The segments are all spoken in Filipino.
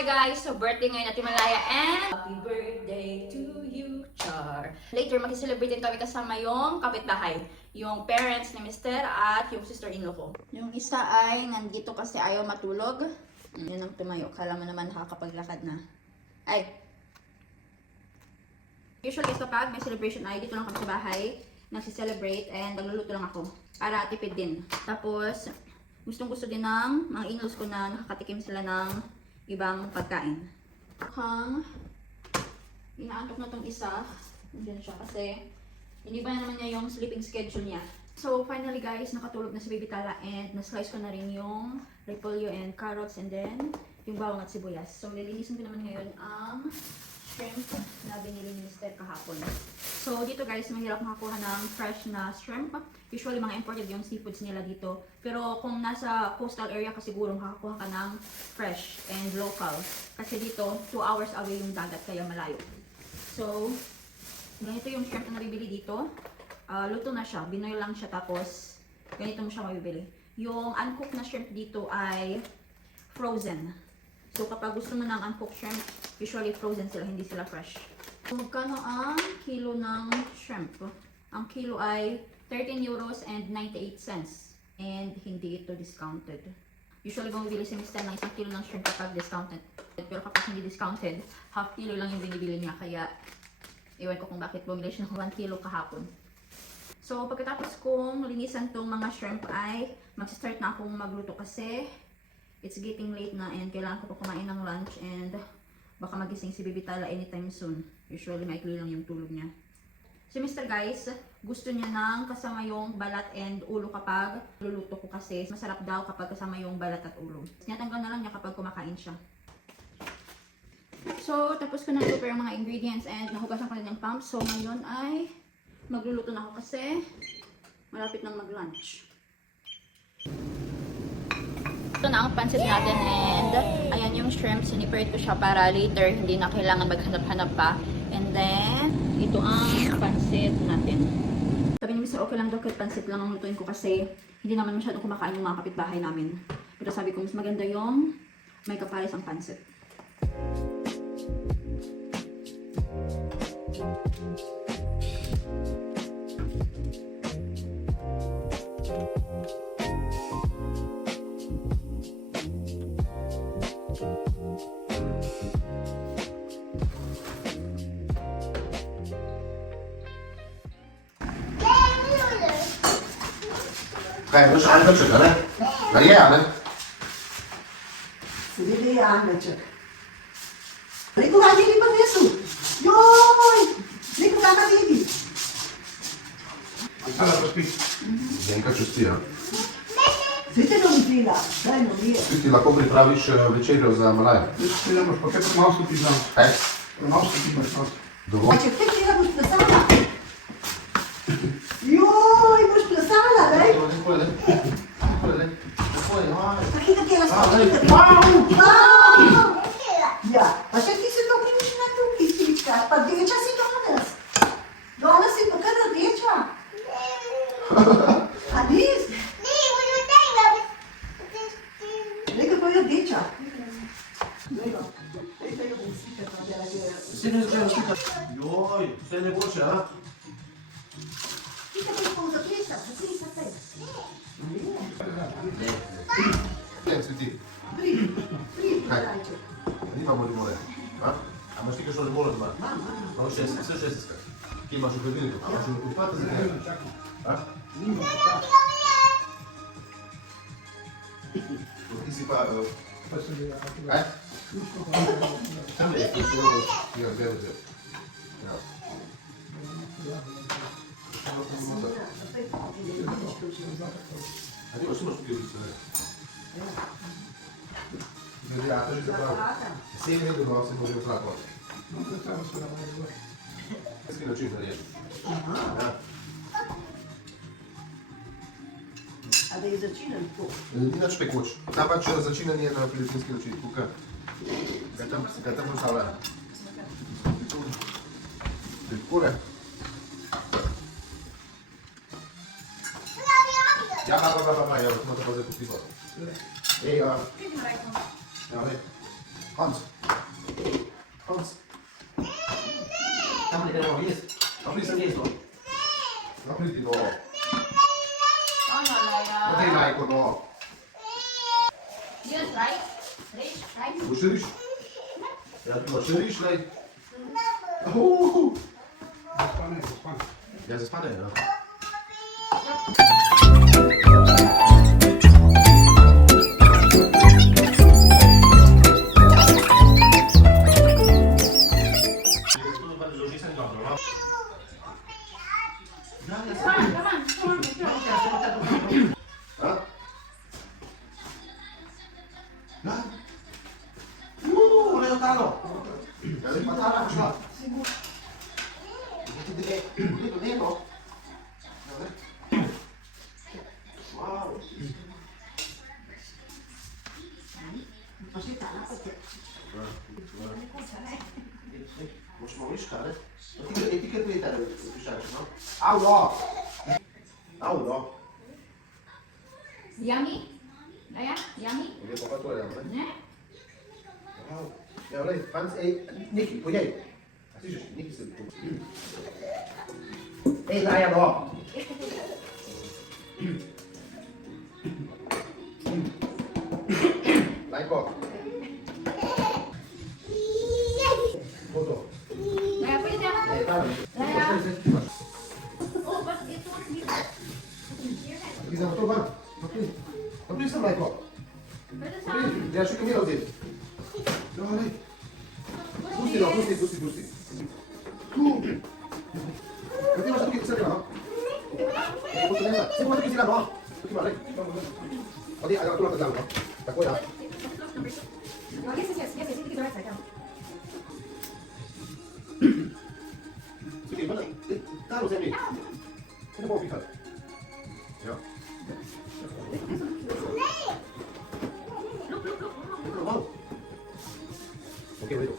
Hi guys! So birthday ngayon natin Malaya and happy birthday to you, Char! Later mag-celebrate din kami kasama yung kapitbahay, yung parents ni Mr. at yung sister-in-law ko. Yung isa ay nandito kasi ayaw matulog. Yan ang tumayo. Kala mo naman nakakapaglakad na. Ay! Usually kapag may celebration ay dito lang kami sa bahay, nagsi-celebrate and nagluluto lang ako para tipid din. Tapos, gustong-gusto din ng mga in-laws ko na nakakatikim sila ng ibang pagkain. Inaantok na tong isa. Nandiyan siya kasi hindi ba naman niya yung sleeping schedule niya. So finally guys, nakatulog na si Baby Tala and na-slice ko na rin yung repolyo and carrots and then yung bawang at sibuyas. So lilinisin ko naman ngayon ang shrimp na binili ni Mr. kahapon. So dito guys, mahirap makakuha ng fresh na shrimp. Usually mga imported yung seafoods nila dito. Pero kung nasa coastal area ka siguro makakakuha ka ng fresh and local. Kasi dito 2 hours away yung dagat kaya malayo. So ganito yung shrimp na nabibili dito. Luto na siya, binoy lang siya tapos ganito mo siya mabibili. Yung uncooked na shrimp dito ay frozen. So kapag gusto mo ng uncooked shrimp, usually frozen sila, hindi sila fresh. So magkano ang kilo ng shrimp? Ang kilo ay 13 euros and 98 cents. And hindi ito discounted. Usually bumibili si Mr. ng 1 kilo ng shrimp kapag discounted. Pero kapag hindi discounted, half kilo lang yung binibili niya. Kaya iwan ko kung bakit bumili siya ng 1 kilo kahapon. So pagkatapos kong linisan tong mga shrimp ay mag-start na akong magluto kasi it's getting late na and kailangan ko pa kumain ng lunch and baka magising si Baby Tala anytime soon. Usually maikli lang yung tulog niya. Si Mr. guys, gusto niya ng kasama yung balat and ulo kapag luluto ko kasi masarap daw kapag kasama yung balat at ulo. Tinatanggal na lang niya kapag kumakain siya. So, tapos ko na prepare ang mga ingredients and nahugasan ko na yung pump. So, ngayon ay magluluto na ako kasi malapit nang mag-lunch. Ito na ang pansit natin and ayan yung shrimp. Siniperate ko siya para later hindi na kailangan maghanap-hanap pa. And then, ito ang pansit natin. Sabi ni Mr. okay lang daw kahit pansit lang ang lutuin ko kasi hindi naman masyadong kumakain yung mga kapitbahay namin. Pero sabi ko mas maganda yung may kapares ang pansit. Prego, zo even hè? Nou ja, hè? Sige, aangetjek. Rico, ga je niet meer zo? Joi! Rico, ga naar die. Allora, aspetta. Vieni che ci stia. Zit je nog niet villa? Dai, nog hier. Ti la kopri praviš večerjo za Malaja. Idemo, pa kaj pa malo skupi znam. Malo skupi znam. Dovolj. Als je fit je, dan moet je plesala. Joi, moet je plesala, hè? Pakje dat hele stad. Wauw! Ja, als je kiest nog niet, moet je naartoe kiezen. Pa gdje čas je danas? Danas je pokazao dječa. A nis? Neka koja dječa. Neka. Neka je musika pa djela djela. Sjedno je slika. Joj, sve ne boče, a? Kika to je za pjesa, taj. Gdje si ti? Tri, dajče. Nimamo limone. A? A imaš ti kažo limone doma? Imamo šest, sve šesteska. Ti imaš u hladilniku. A imaš u pata za njega? A? Ti si pa... Kaj? Sam je, ti si ovo... Ja, zelo. Ja. A ti imaš tu kjelice, ne? Radiator že prav. 7 let do se može utrapati. Ski način narediti. Ja. A da je začinjen to. Ni nič pekoč. Ta pač začinanje na filipinski način. Kuka. Ga tam postavlja. Takole. Ja, ja, smo to pa zdaj kupili. Ej, ja, ne. Hans. Hans. Там не треба есть. Попри сам есть, no? Попри ти, no. Ano, Laya? Patay na ko, no. Yun, right? Rich, right? Uširiš? Ja tu uširiš, lej. Uhuhu. Spane, spane. Ja se spane, ja. Ha? Ha? Wala yung talo. Galing matara siya. Dito, dito. Wow. Mas maulis, cara. Etiket mo italo. No? Au, no. Au, no. Yummy? Laya? Yummy? Hindi pa pa to, alam mo. Ne? Wow. Ja, wala. Hans, Nicky, pojaj. Słyszysz, Nicky sobie tu. Daja, no. Lajko. Po to. Laya, pwede na. Tam. Laya. Oh, but it won't be. Iza, to ba? Napri sam, Lajko. Pwede sa... Ja się kamiero zjedz. Dawaj. Pusti, no, pusti. Tu. Nanti masuk ke sana, no? Pusti na. Sino masuk ke sila, no? Pusti balik. Tadi agak turun ke dalam, no? Takut ya. No, yes, take it to the right side. Sige, mana? Taruh sini. Sini mau pikat. Ya. Itu mau. Oke, wait.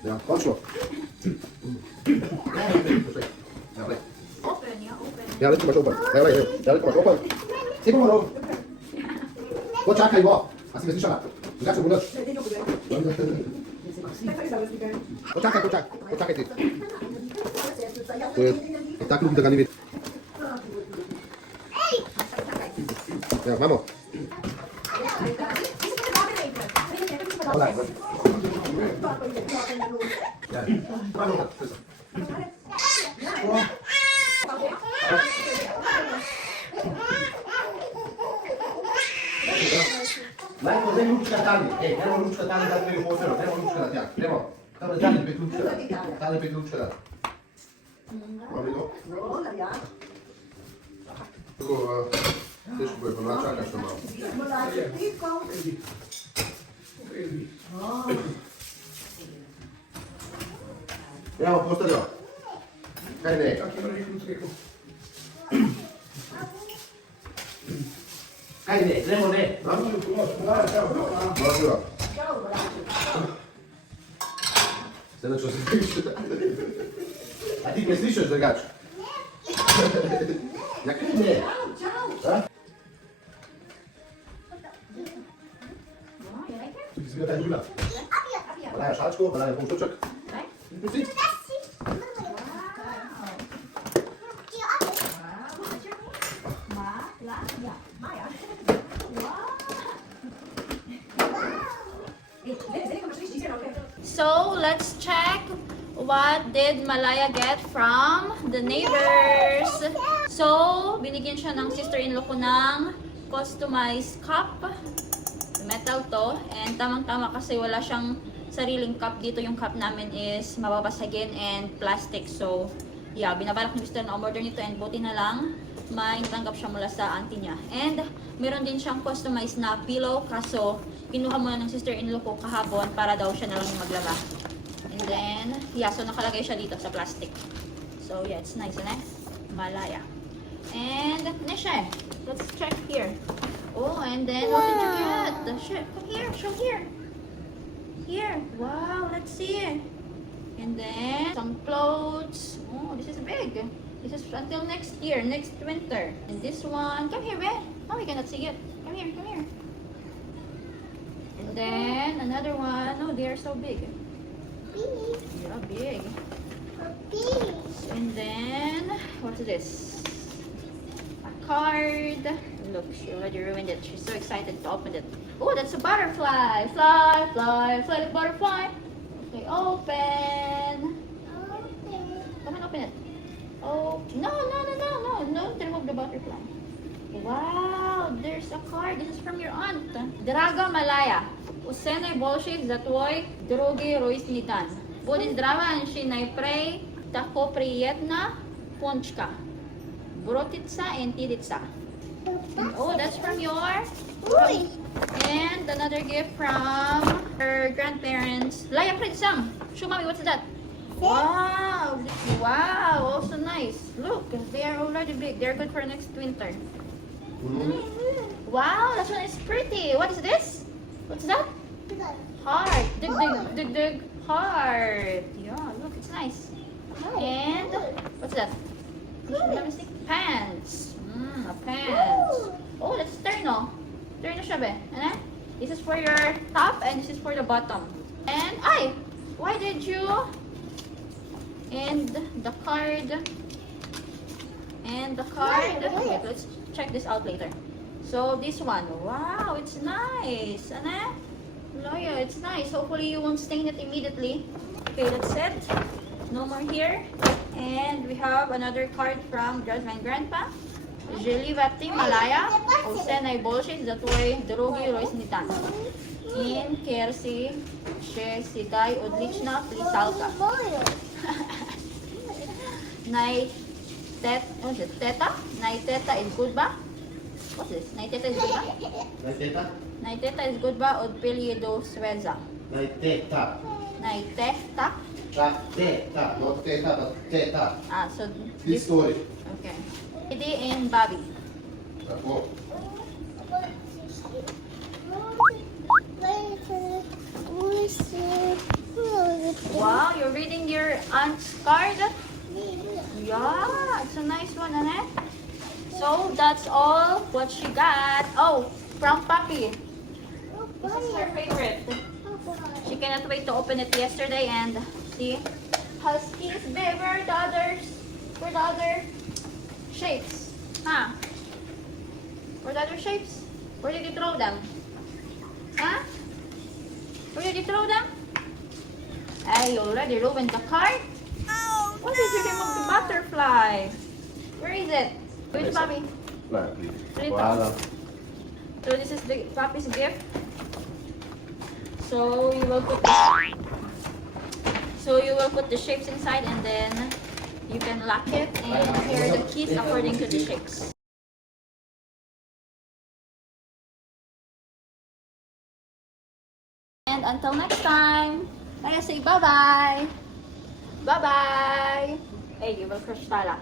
Ja, poszło. Open, yeah, open. Ja, lecz masz open. Ja, lecz masz open. Sige mo, no. Poczekaj, bo. A sobie słyszała. Zawsze będziesz. Poczekaj ty. To jest... Tak lubi tego nie wie. Ja, mamo. Hola. Ja, mamo. Lajko, daj ruczkę tali. Ej, daj ruczkę tali, daj tego połowę. Daj ruczkę tali, jak? Daj tam tali, daj ruczkę tali. Tali, daj ruczkę tali. Mamy to? No, ja. Tylko też były, bo na czakach to mam. Ja mam postawię. Kajne. Kajne, lemone. No? Dobra. Zdaj čo si slyšíš? A ty keď slyšíš, drgač? Jak nie? A? Oh, you like it? Tu si tak gula. Balaja šačko, balaja pouštoček. Right? Pusti. Malaya. So, let's check what did Malaya get from the neighbors. So, binigyan siya ng sister-in-law ko ng customized cup. Metal to. And tamang-tama kasi wala siyang sariling cup. Dito yung cup namin is mababasagin and plastic. So, yeah, binabalak ni Mr. na order nito and buti na lang may natanggap siya mula sa auntie niya. And meron din siyang customized na pillow kaso kinuha muna ng sister-in-law ko kahapon para daw siya na lang yung maglaba. And And then, yeah, so nakalagay siya dito sa plastic. So yeah, it's nice, eh? Malaya. And, Nisha, let's check here. Oh, and then, what did you get? Come here, show here. Here, wow, let's see. And then, some clothes. Oh, this is big. This is until next year, next winter. And this one, come here, babe. Oh, we cannot see it. Come here, come here. And then, another one. Oh, they are so big. Yeah, big. And then, what's this? A card. Look, she already ruined it. She's so excited to open it. Oh, that's a butterfly. Fly, fly, fly like butterfly. Okay, open. Come on, open it. Oh, no, don't remove the butterfly. Wow, there's a card. This is from your aunt. Draga Malaya. Usenay bolshik zatwoy drogi roisnitan. Budin drava anshi najprej tako prijetna pončka. Brotica and tiditsa. Oh, that's from your... And another gift from her grandparents. Laya Pridsam. Show mommy, what's that? Wow, wow, also nice. Look, they are already big. They're good for next winter. Wow, that one is pretty. What is this? What's that? Heart. Dig, dig, dig, dig. Heart. Yeah, look, it's nice. And what's that? Let me see. Pants. A pants. Oh, that's terno. Terno siya be. Ano? This is for your top and this is for the bottom. And ay, why did you? And the card. And the card. Wait, let's check this out later. So this one, wow, it's nice. Ano? Loya, it's nice. Hopefully you won't stain it immediately. Okay, that's it. No more here. And we have another card from Grandma and Grandpa. Jeli Vati Malaya. Usenay bolshit zatwoy drogi roisnitan. In Kersi she siday odlichna plisalka. What is it? Teta? Nay teta is good ba? What's this? Nay teta is good ba? Teta? Nay teta is good ba? Od piliedo sweza. Teta. Nay teta? Teta. Not teta, but teta. Ah, so This story. okay. Eddie and Bobby. Tako. Wow, you're reading your aunt's card? Yeah, it's a nice one, Annette. So that's all what she got. Oh, from Papi. This is her favorite. She cannot wait to open it yesterday and see. Huskies, babe, where are the others? Where are the other shapes? Huh? Where are the other shapes? Where did you throw them? Huh? Where did you throw them? Ay, you already ruined the card? What did you remove the butterfly? Where is it? Where's Papi? Wala. So this is the Papi's gift. So you will put the shapes inside and then you can lock it and here are the keys according to the shapes. And until next time, I say bye-bye. Bye-bye. Hey, you will crush Tala.